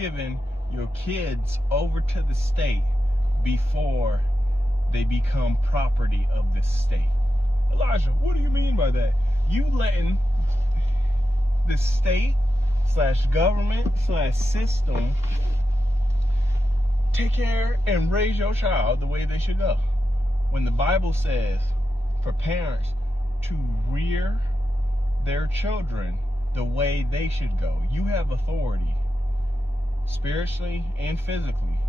giving your kids over to the state before they become property of the state. Elijah, what do you mean by that? You letting the state / government / system take care and raise your child the way they should go. When the Bible says for parents to rear their children the way they should go, you have authority spiritually and physically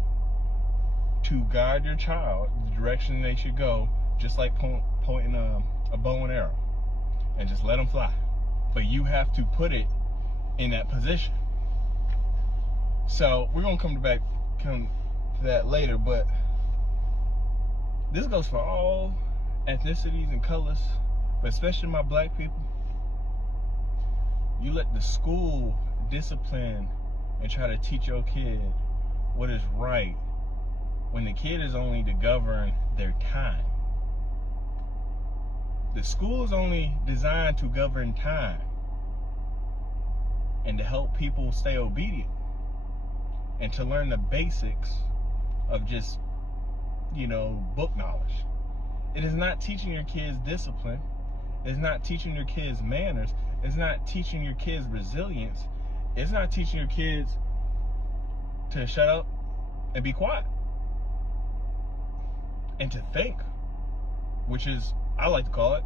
to guide your child the direction they should go, just like pointing a bow and arrow, and just let them fly. But you have to put it in that position. So we're gonna come to that later, but this goes for all ethnicities and colors, but especially my black people. You let the school discipline and try to teach your kid what is right when the kid is only to govern their time. The school is only designed to govern time and to help people stay obedient and to learn the basics of just, book knowledge. It is not teaching your kids discipline. It's not teaching your kids manners. It's not teaching your kids resilience. It's not teaching your kids to shut up and be quiet and to think, which is, I like to call it,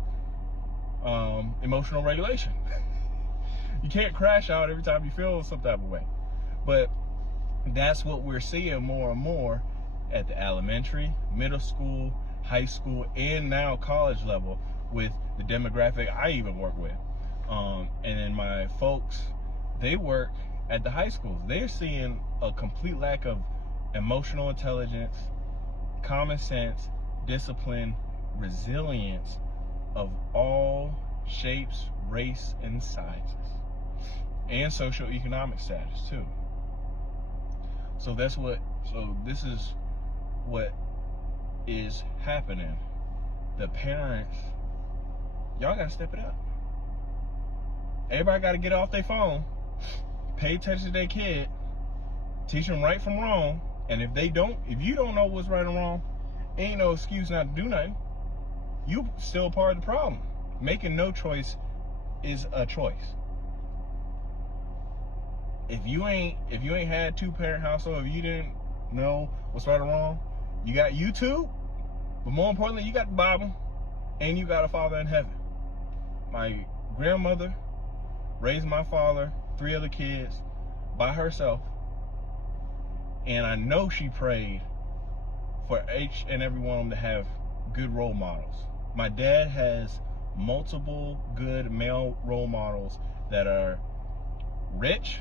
emotional regulation. You can't crash out every time you feel some type of way. But that's what we're seeing more and more at the elementary, middle school, high school, and now college level with the demographic I even work with. And then my folks, they work at the high schools. They're seeing a complete lack of emotional intelligence, common sense, discipline, resilience of all shapes, race, and sizes, and socioeconomic status too. So this is what is happening. The parents, y'all gotta step it up. Everybody gotta get off their phone, pay attention to their kid, teach them right from wrong, and if you don't know what's right and wrong, ain't no excuse not to do nothing. You still part of the problem. Making no choice is a choice. If you ain't had 2-parent household, if you didn't know what's right or wrong, you got YouTube, but more importantly, you got the Bible, and you got a Father in heaven. My grandmother raised my father, 3 other kids, by herself, and I know she prayed for each and every one of them to have good role models. My dad has multiple good male role models that are rich,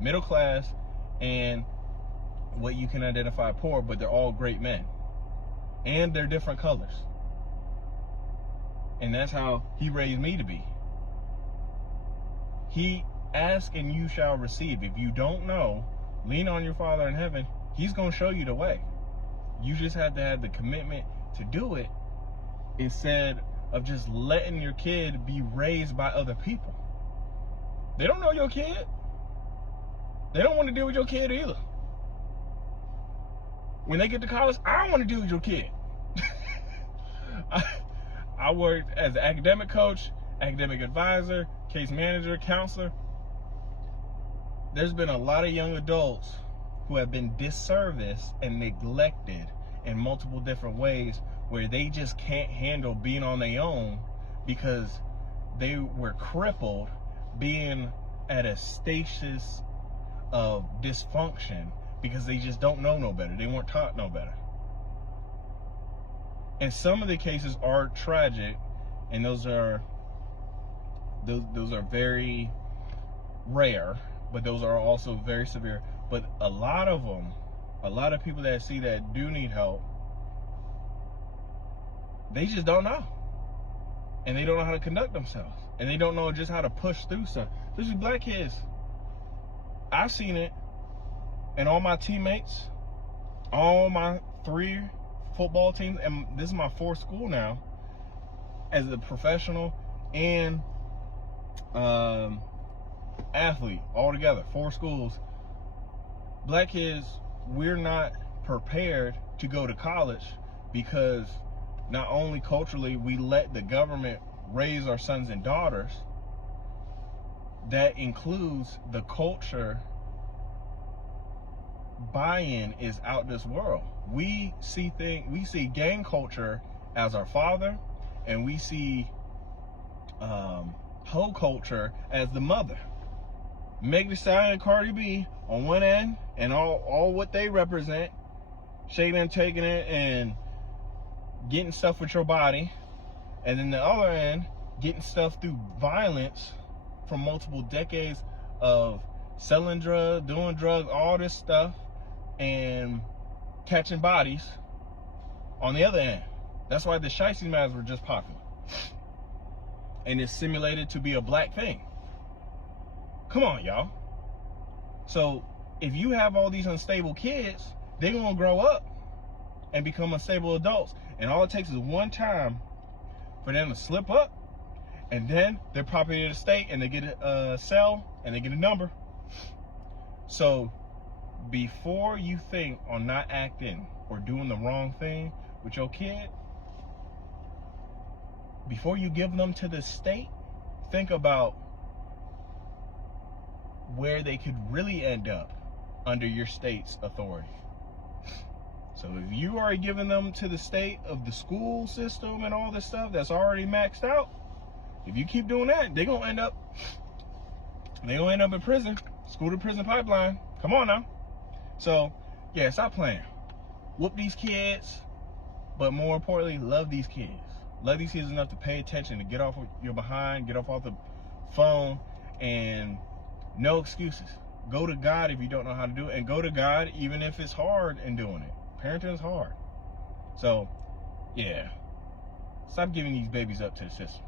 middle class, and what you can identify poor, but they're all great men. And they're different colors. And that's how he raised me to be. He ask and you shall receive. If you don't know, lean on your Father in heaven. He's going to show you the way. You just have to have the commitment to do it instead of just letting your kid be raised by other people. They don't know your kid. They don't want to deal with your kid either. When they get to college, I don't want to deal with your kid. I worked as an academic coach, academic advisor, case manager, counselor. There's been a lot of young adults who have been disserviced and neglected in multiple different ways where they just can't handle being on their own because they were crippled being at a status of dysfunction because they just don't know no better. They weren't taught no better. And some of the cases are tragic, and those are very rare, but those are also very severe. But a lot of them, a lot of people that I see that do need help, they just don't know. And they don't know how to conduct themselves. And they don't know just how to push through stuff. Especially black kids. I've seen it in all my teammates, all my 3 football teams, and this is my 4th school now as a professional and athlete all together, 4 schools. Black kids, we're not prepared to go to college because not only culturally we let the government raise our sons and daughters, that includes the culture buy-in is out this world. We see gang culture as our father, and we see hoe culture as the mother. Meg Thee Stallion and Cardi B on one end, and all what they represent, shaking and taking it and getting stuff with your body, and then the other end, getting stuff through violence from multiple decades of selling drugs, doing drugs, all this stuff, and catching bodies on the other end. That's why the shiesty knives were just popular. And it's simulated to be a black thing. Come on, y'all. So if you have all these unstable kids, they're gonna grow up and become unstable adults. And all it takes is one time for them to slip up, and then they're property of the state, and they get a cell, and they get a number. So before you think on not acting or doing the wrong thing with your kid, before you give them to the state, think about where they could really end up under your state's authority. So if you are giving them to the state of the school system and all this stuff that's already maxed out, if you keep doing that, they're gonna end up in prison, school to prison pipeline. Come on now. So yeah, stop playing. Whoop these kids, but more importantly, love these kids. Love these kids enough to pay attention, to get off of your behind, get off the phone, and no excuses. Go to God if you don't know how to do it, and go to God even if it's hard in doing it. Parenting is hard. So yeah, stop giving these babies up to the system.